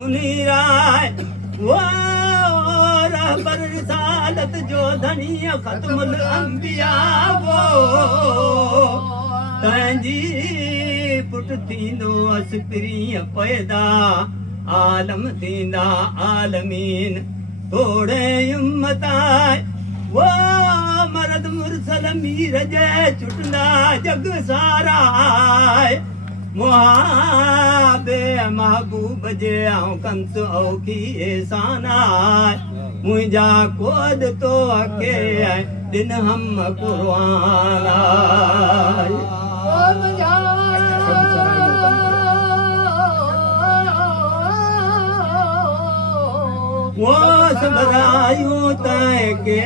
मुनीराय वो रहबर रिसालत जो धनिया खत्मुल अंबिया वो तंजी पुट थींदो असपिरीअ पैदा आलम थींदा आलमीन थोड़े उम्मताय वो मरद मुरसल मीर जे चुटंदा जग सारा मुहाबे महबूब जे आऊं कंस औखी एसाना मुंहिंजा कोद तो अके दिन हम कुर्बान वो सबरायूं तय के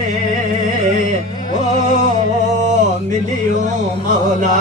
ओ मिलियो मौला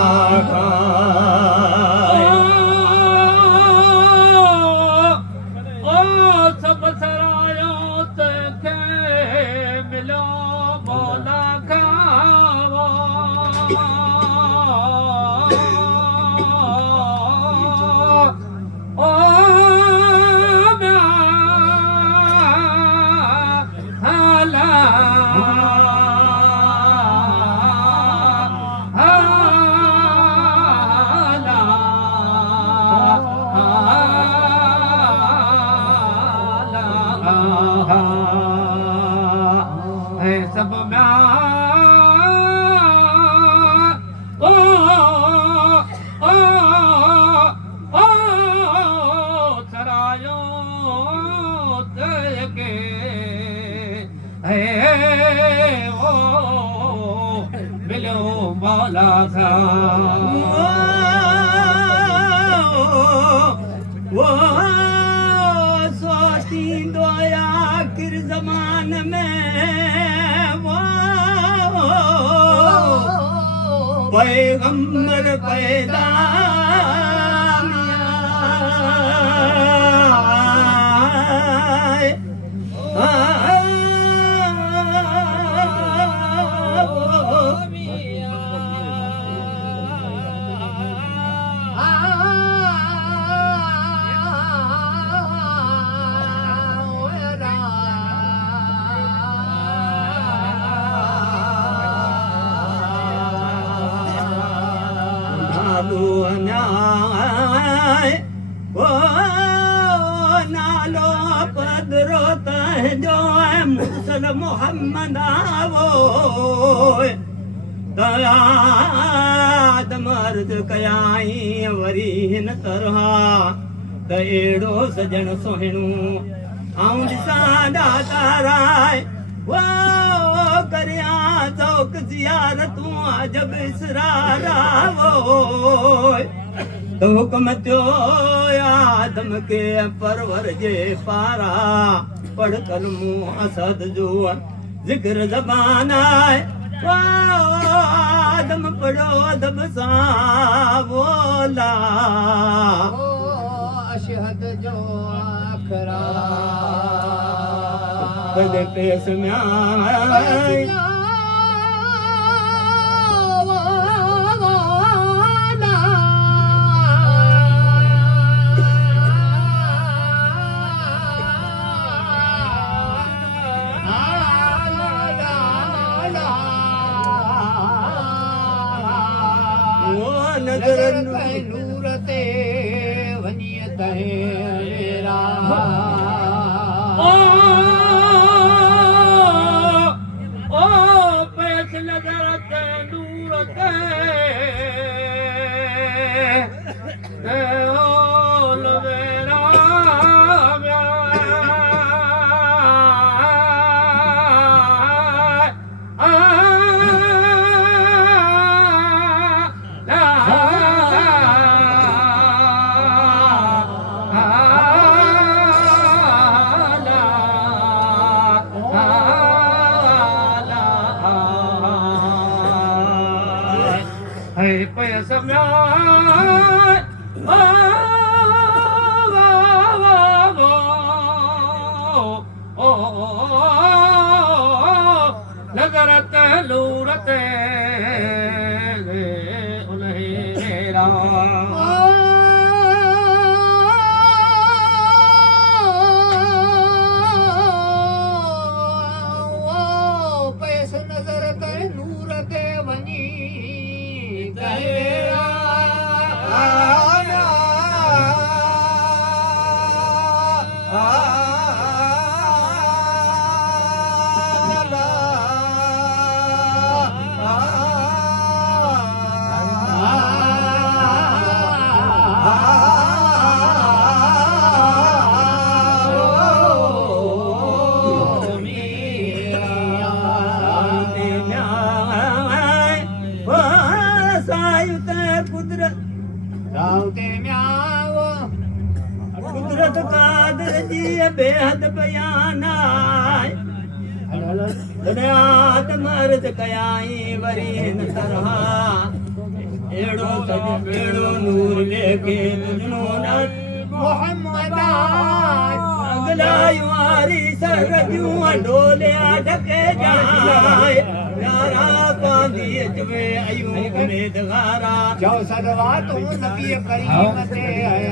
वो सोचींदो आखिर ज़मान में वो पैगंबर पैदा वो नालो पदरो तंहिंजो मुर्सल मोहम्मद आवो आदम अर्ज़ कयाई वरी हिन तरह त अहिड़ो सजण सुहिणो आऊं ॾिसां ॾाताराय वो करियां ज़ौक़ ज़ियारतूं अजब इसरार आवो तो हुक्म थियो आदम के परवर जे पारा पढ़ कलमो असद जो जिक्र ज़बान आए आदम पढ़ो अदब सां बोला अशहद जो आखरा बदे पेश में आए नूर ते वनियत है मेरा ओ पैस नजर ते नूर ते ओ लवेरा नजरत लूरत उन्हें कुदरत कादर जी बेहद बयाना दुनियात मर्द कयाई वरी न तरहा एड़ो सज बेड़ो नूर लेके तुझनो न मोहम्मद अगला युवारी सरगियूं डोले ढके जाए यारा पांदी अजवे अयूं उमेद गारा जो सदवा तू नबी करीम ते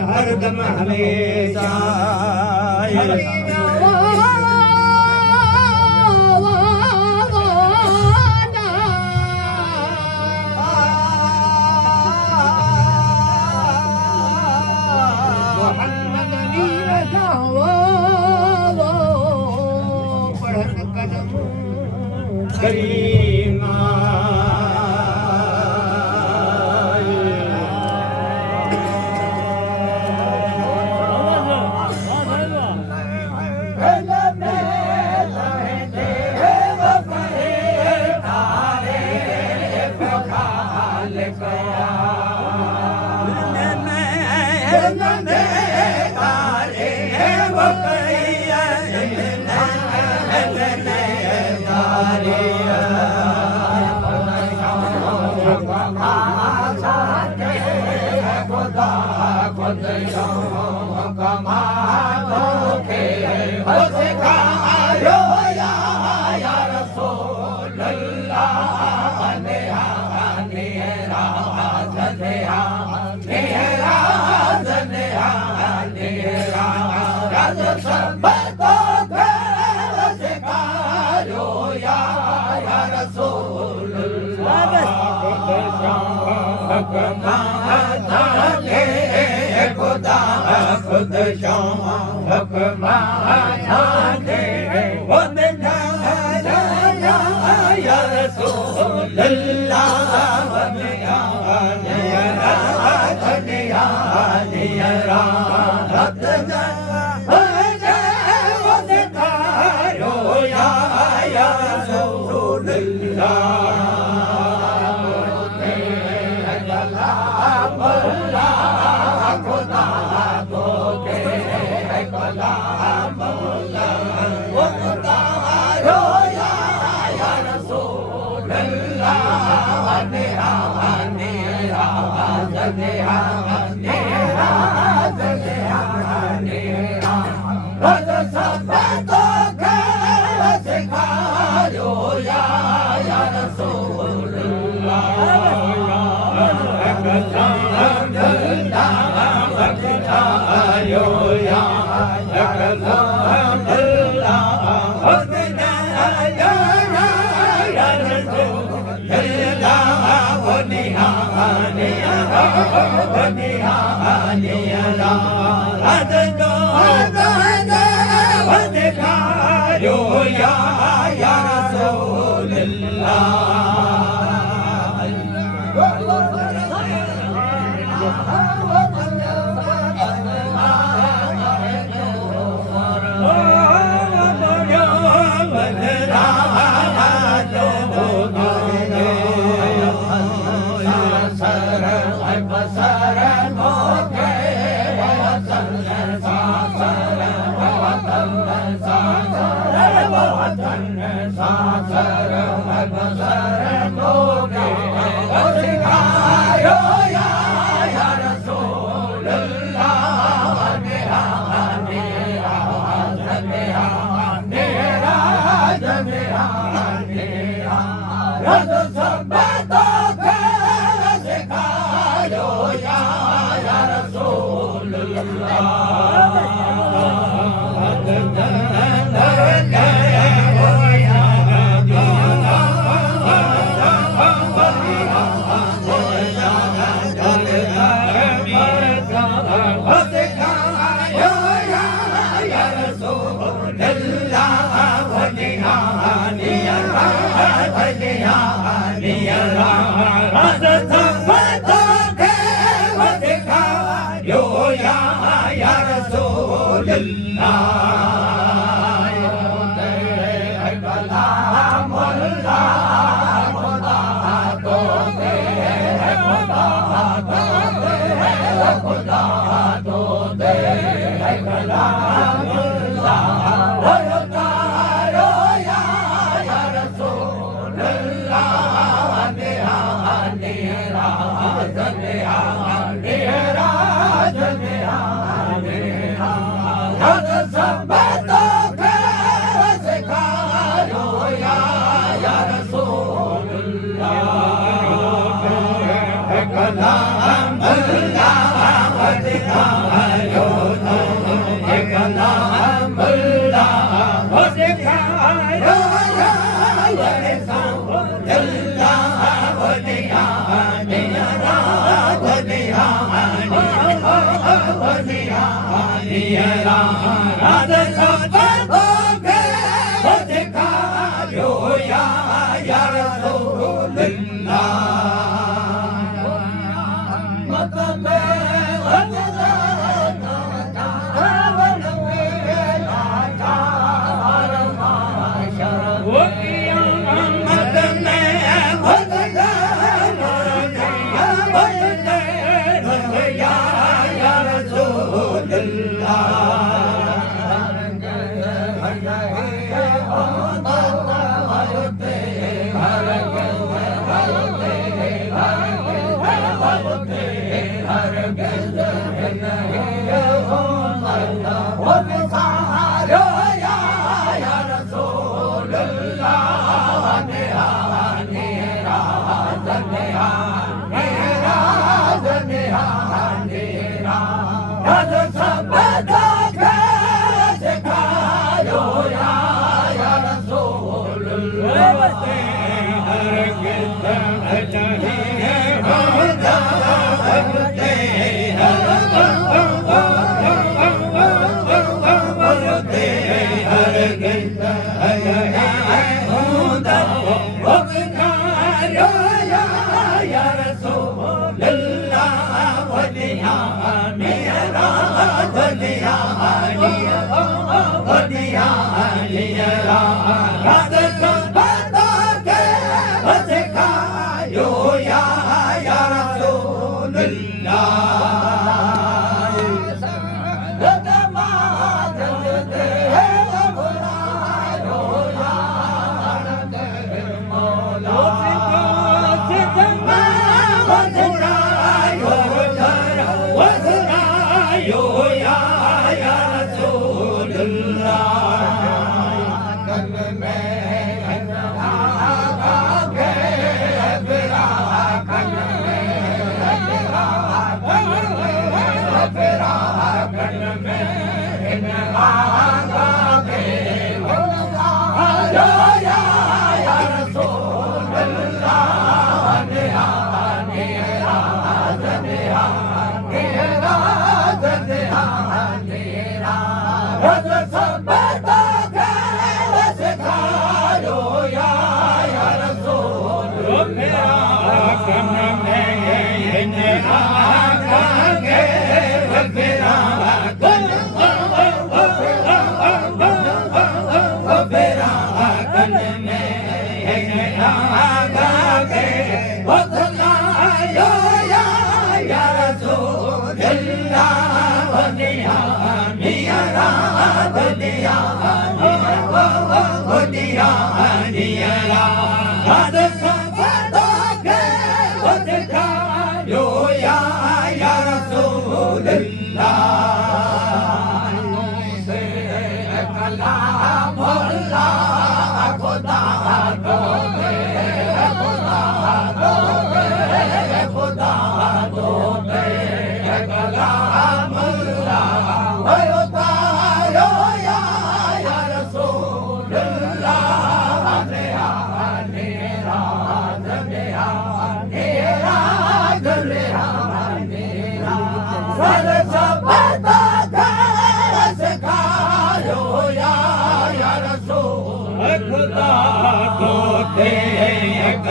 हर दम हमेशा मोहम्मद वीर जाओ पढ़न कदम करीमा खुद शामा हकमा दे वो बिना या रसूल अल्लाह वमिया या दुनिया या रात जा वो दिखायो या रसूल ya Rasulullah Vadiyani ya Vadiyani ya Radha ke vadika yo ya Rasulullah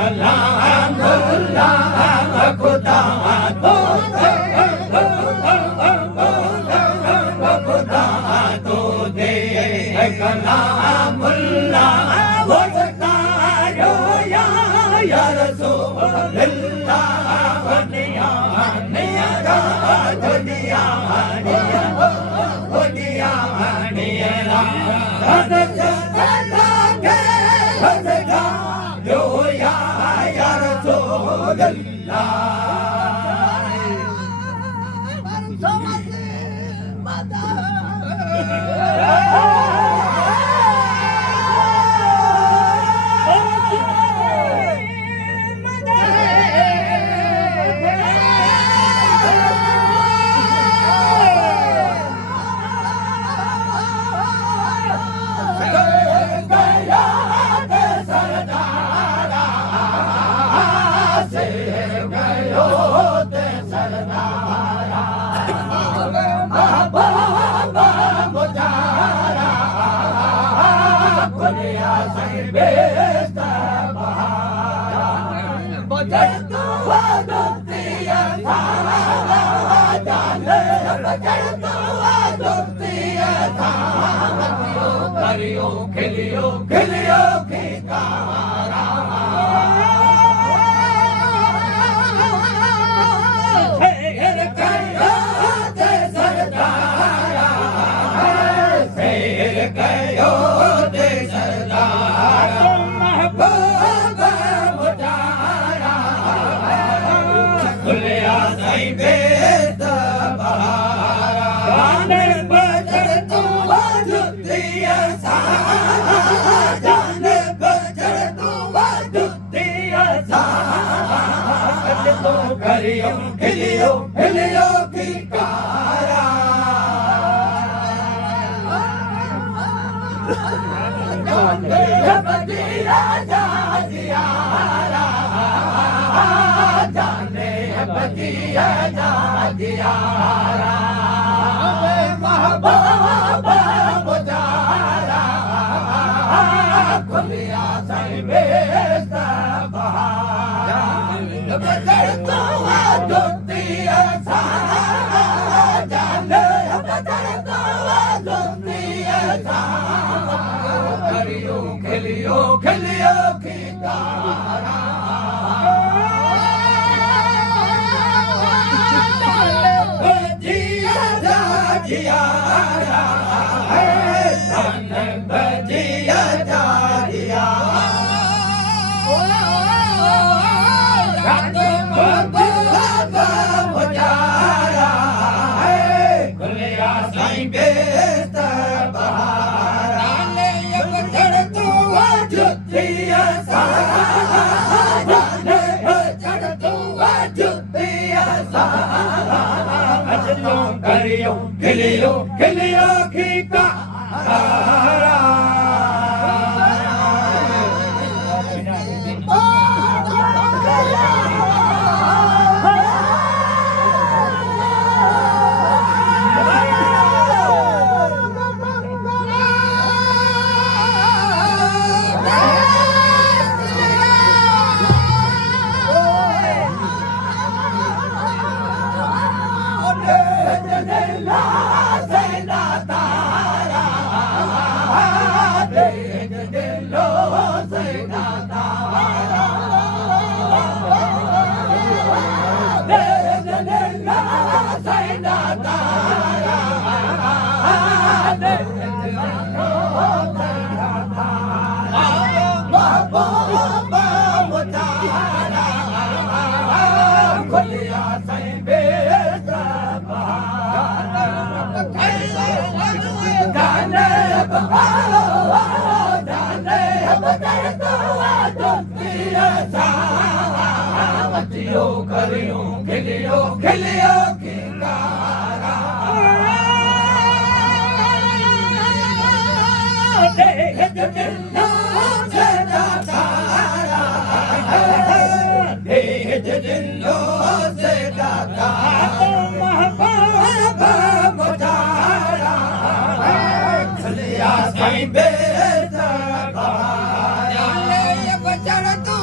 कलाम खुदा खुदा तो खुदा तो दे कलामुल्ला वो सतारो या रसूल अल्लाह दुनिया निया दुनिया निया दुनिया निया या रसूल खिलियो खिलियो खिकारा शेर कयो ते सरदारा शेर कयो ते सरदारा महबूब मुजारा खुलिया साईं बेत बहारा गाने बजर तू जुतिया सा जाने बजर तू जुतिया सा तो करियो खिलियो खिलियो खिकारा जाने बजिया जा जियारा जाने बजिया जा जियारा महबूबा मुजारा खुलिया साईं बेत बहारा बजर तो जुतिया सा जाने बजर तो जुतिया सा करियो खिलियो खिलियो खिकारा बजिया जा जियारा धन बजिया जा जियारा महबूबा मुजारा खुलिया साईं बेत बहारा बजर तू जुतिया सा जाने बजर तू जुतिया सा तो करियो खिलियो खिलियो खिकारा करियो खिलियो खिलियो खिकारा देख दिलो से दातारा देख दिलो से दातारा महबूबा मुजारा खुलिया साईं बेत बहारा बजर तू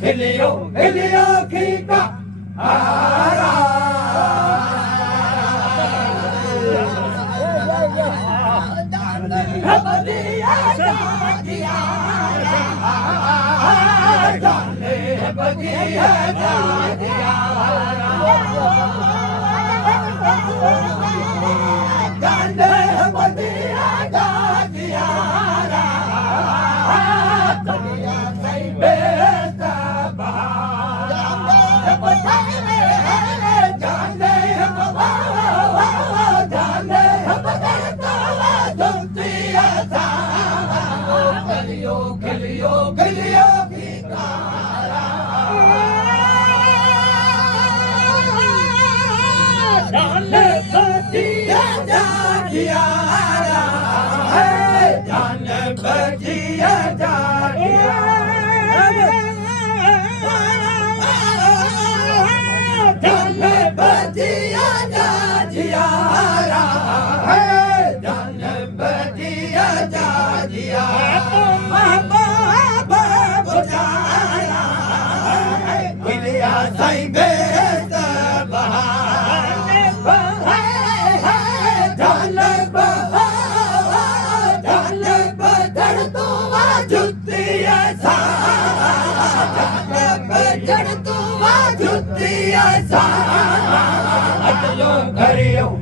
खिलियो खिलियो की का हारा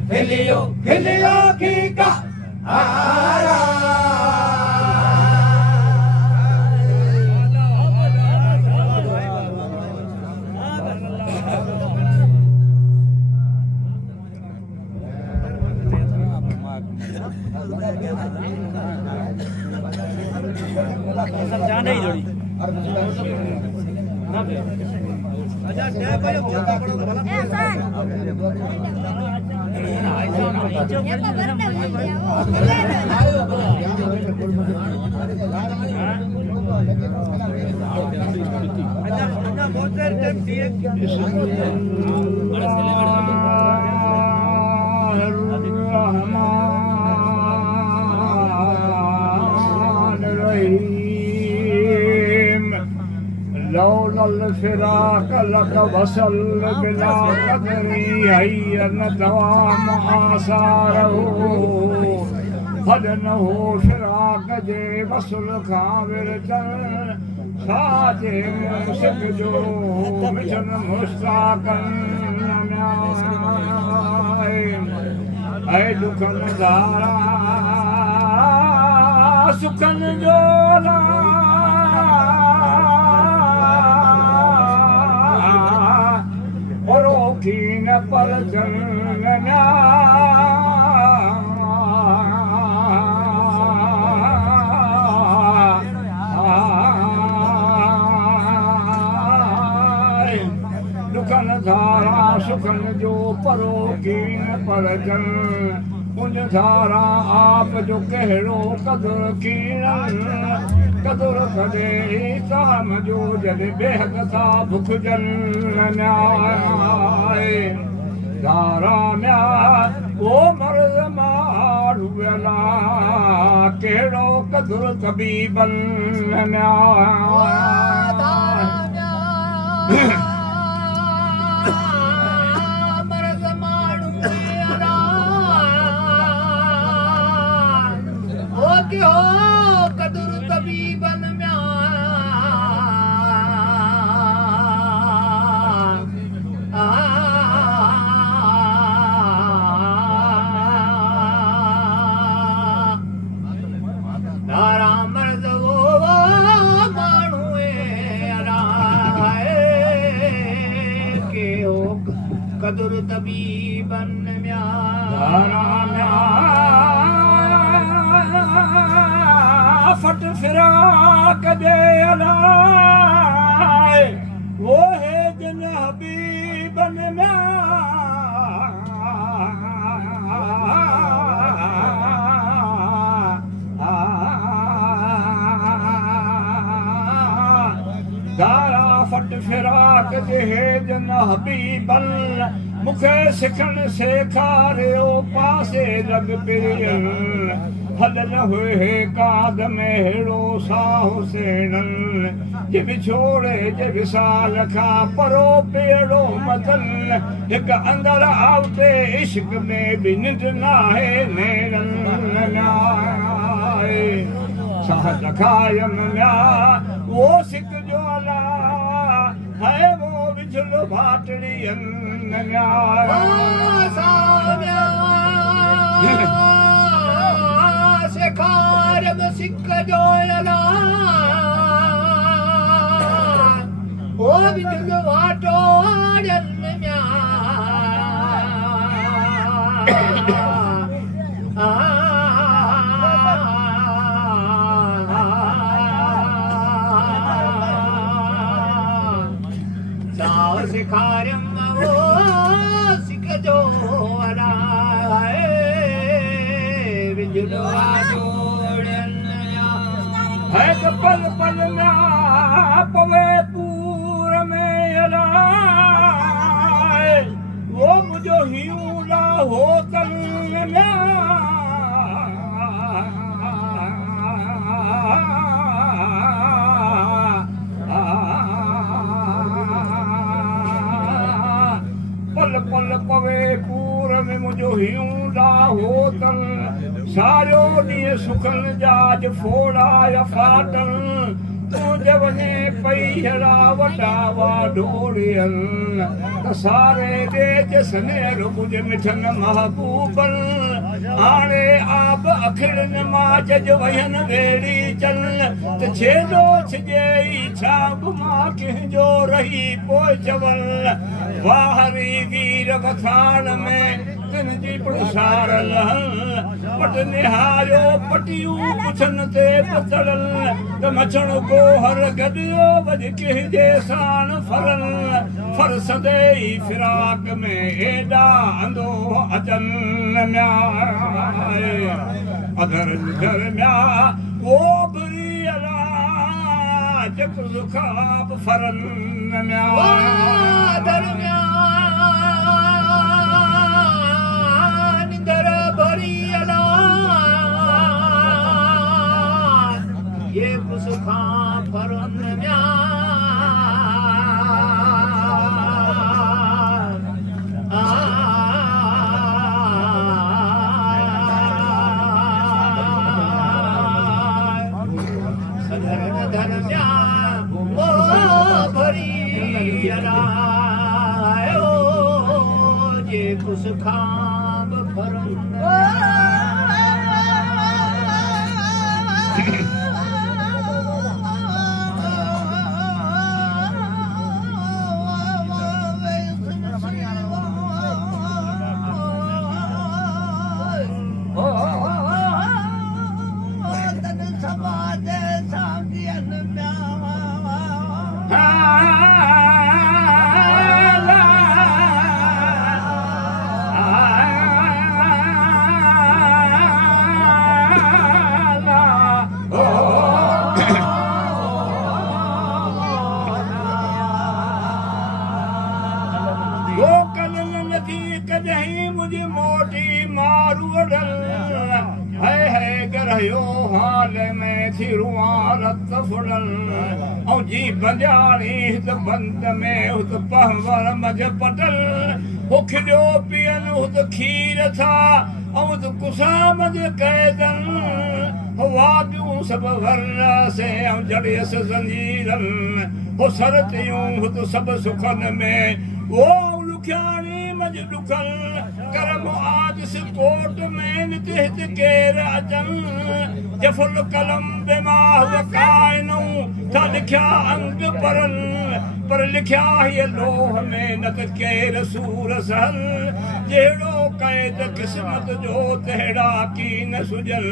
खिलियो खिलियो की का हारा समझाने ही जोड़ी لولا الفراق لك وصل بلا قدري هيا دوام آثاره فدنه فراق جي وصل كامل فاتح سكجو مثل مشتاقا اي دكان دارا سكن جولا पर जनना दुखन धारा सुखन जो परो कीन पर जन उन धारा आप जो कहिड़ो कदुर कीणन कदुर कदे काम जो जन बेहद था भुख जन न्याय धारा म्या वो मर्द मारू वेला कहिड़ो कदुर तबीबन न्याय क्यों कदुर तबीबन धारा मर्द वो माण्हू के हो कदुर तबीबन फट फिराक दे अलाए वो है जिन हबीबन में धारा फट फिराक दे जिन हबीबन मुखे सिखण सेखारियो पासे लग पिरियल हलल हुए काद में हेड़ो सा हुसैनन जे बिछोड़े जे विसाल खा परो पेड़ो मतन हिक अंदर आवते इश्क में भी निंड नाहे नेरन नाए सहज खायम न्या वो सिक ज्वाला है वो बिछल भाटड़ियन न्या सेखारम सिक जो अला ओ बिजल वाटो जन्म्या साव सेखारम वो सिक जो अला है तो पल पल में पवे पूर में अलाए वो मुझो हियूला हो तन में पल पल पवे पूर में मुझो हियूला हो तन सारो ॾींहुं सुखन जाज फोड़ा या फाटन तूं जवने पई हेड़ा वॾा वा ढोड़ियन त सारे ॾेज सनेर कुझ मिठन महबूबन हाणे आब अखिड़नि मां जज वयन वेड़ी चल त छेड़ो छॼई छा मां कंहिंजो रही पोइ चवल वाहरी वीर बखान में तिन जी पुरसारल पट निहारियो पटियूं पुछन ते पतड़ल त मछण गोहर गॾियो वॼ कंहिंजे साण फरल फरसंदे ई फिराक में एॾा अंधो अचन न्याय अधर घर म्या वो बरी अला जक ज़ुखाब फरन अधर म्या निंदर भरी अला ये सुखा फरन म्या कुछ खाब फुड़न ऐं जी बंजाणी हित बंद में हुत पहवर मझ पटल हो खिलियो पीअनि हुत खीर था ऐं हुत कुसा मझ कैदन हो वादियूं सभु वर्रासे ऐं जड़ियसि ज़ंजीरनि हो सर तियूं हुत सभु सुखनि में वो लुखियाणी मझ ॾुकल करम आदिस कोट में नित हित केर अचन जफुल कलम बेमाह वकाइनू था लिखिया अंग परन पर लिखिया ये लोह में न त केर सूर सहल जहिड़ो क़ैद क़िस्मत जो तहिड़ा की न सुजल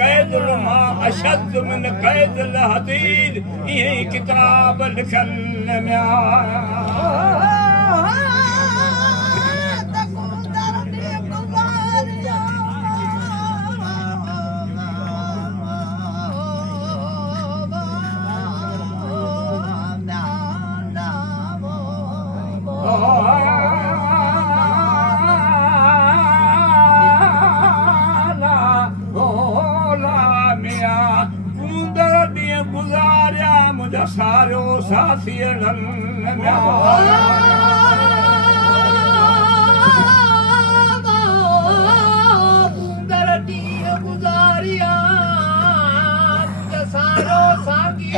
क़ैदुल मां अशद मिन क़ैदिल हदीद ईअं ई किताब लिखल में सारो साथी कुंदर ॾींहं गुज़ारिया सारो साॻी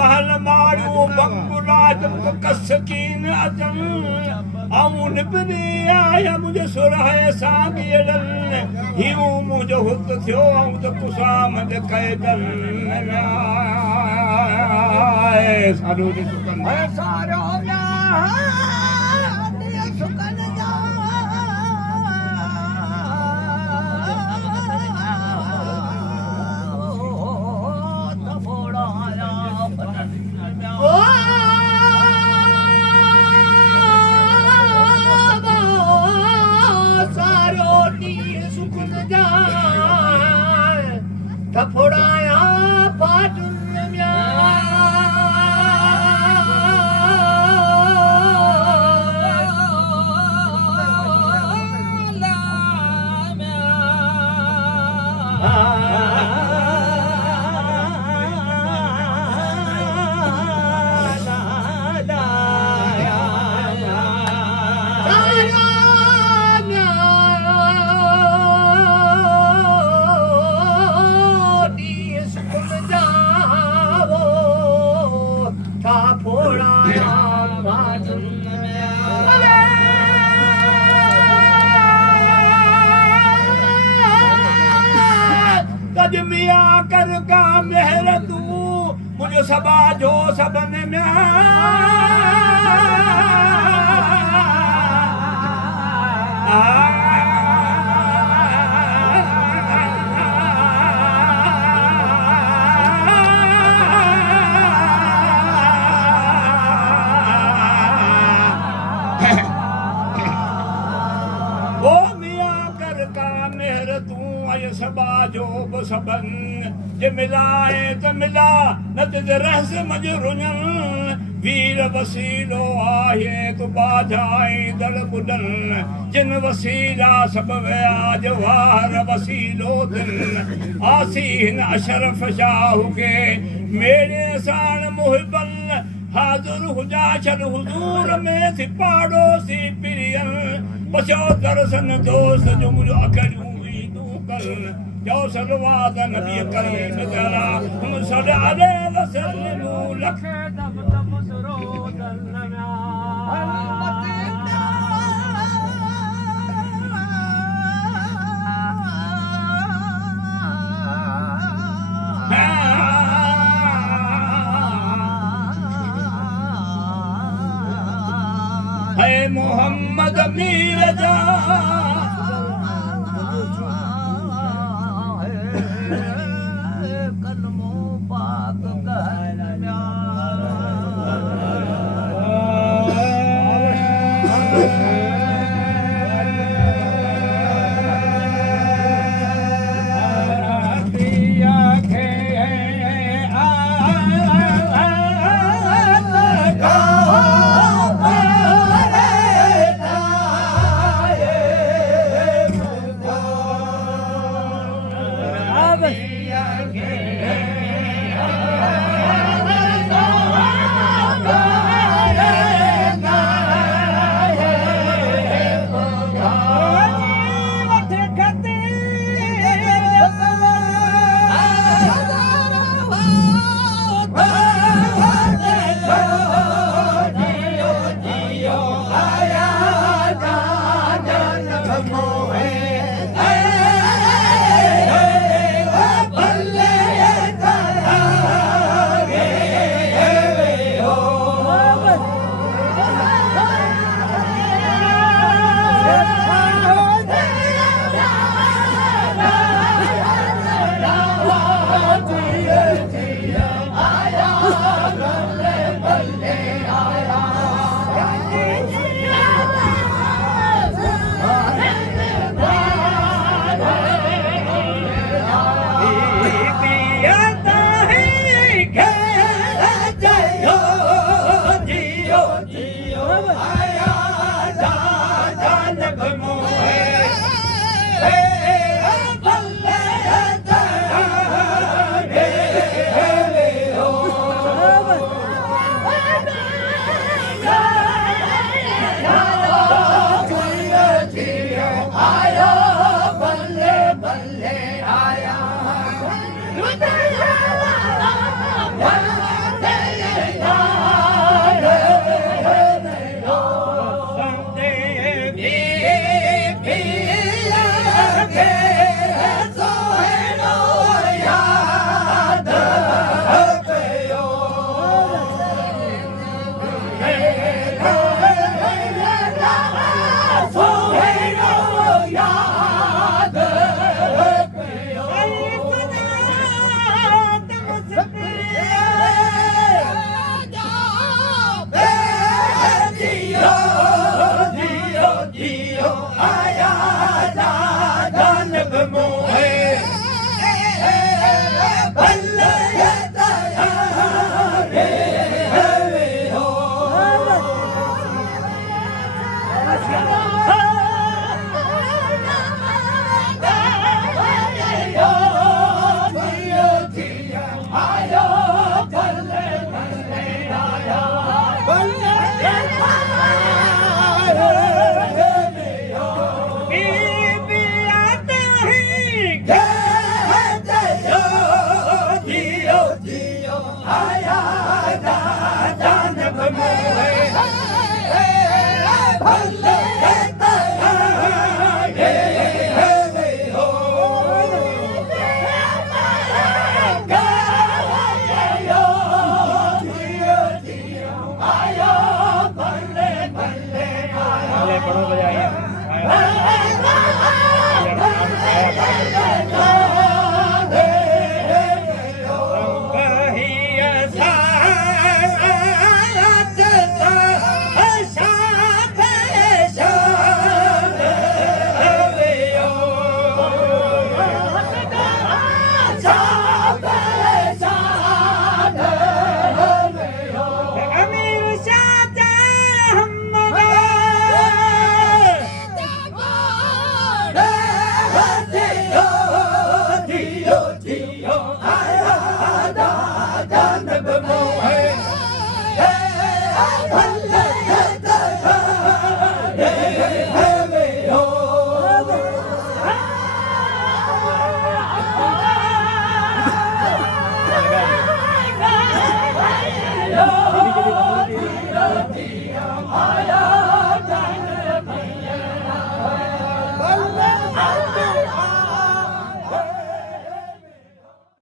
महल मारियो बंगुलात कसकीन अचन ऐं निबरी आया मुंहिंजो सुराए साॻियल हियो मुंहिंजो हुत थियो ऐं त कुसाम कैदन सारो थोड़ा पाटुन मिया कर का मेहर तू मुझे सबा जो सबन में बसबन जे मिलाए त मिला न त रहस मजरुन वीर वसीलो आहे तू बाधाई दल बुडन जिन वसीला सब वया जवाहर वसीलो दिल आसीन अशरफ शाह के मेरे साण मुहिबन हाज़ुर हुजा छल हुजूर में थी पाड़ोसी पिरियन पछो दरसन दोस्त जो मुझो अकड़ियूं ईदूं कल जो सलवात नबी करीम जरा हम सद अलैहि वसल्लम लख दम दम सरोद है मोहम्मद मीर जा कलमो पाक Yeah.